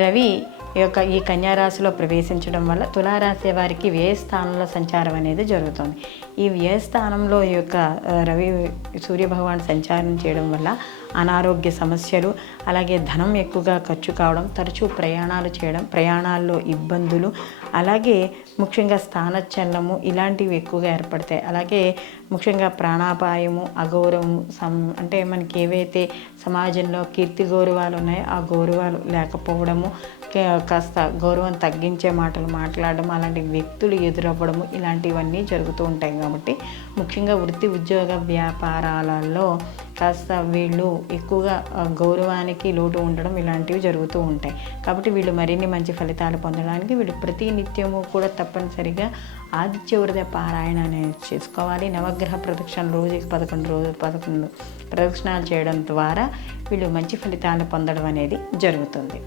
రవి ఈ కన్యారాశిలో ప్రవేశించడం వల్ల తులారాశి వారికి వ్యయ స్థానంలో సంచారం అనేది జరుగుతుంది. ఈ వ్యయ స్థానంలో ఈ యొక్క రవి సూర్యభగవాన్ సంచారం చేయడం వల్ల అనారోగ్య సమస్యలు, అలాగే ధనం ఎక్కువగా ఖర్చు కావడం, తరచూ ప్రయాణాలు చేయడం, ప్రయాణాల్లో ఇబ్బందులు, అలాగే ముఖ్యంగా స్థానచలనము ఇలాంటివి ఎక్కువగా ఏర్పడతాయి. అలాగే ముఖ్యంగా ప్రాణాపాయము, అగౌరవము, అంటే మనకి ఏవైతే సమాజంలో కీర్తి గౌరవాలు ఉన్నాయో ఆ గౌరవాలు లేకపోవడము, కాస్త గౌరవం తగ్గించే మాటలు మాట్లాడడం, అలాంటి వ్యక్తులు ఎదురవ్వడము ఇలాంటివన్నీ జరుగుతూ ఉంటాయి. కాబట్టి ముఖ్యంగా వృత్తి ఉద్యోగ వ్యాపారాలలో కాస్త వీళ్ళు ఎక్కువగా గౌరవానికి లోటు ఉండడం ఇలాంటివి జరుగుతూ ఉంటాయి. కాబట్టి వీళ్ళు మరిన్ని మంచి ఫలితాలు పొందడానికి వీళ్ళు ప్రతి నిత్యము కూడా తప్పనిసరిగా ఆదిత్య హృదయ పారాయణ అనేది చేసుకోవాలి. నవగ్రహ ప్రదక్షిణలు రోజుకి 11 ప్రదక్షిణాలు చేయడం ద్వారా వీళ్ళు మంచి ఫలితాలు పొందడం అనేది జరుగుతుంది.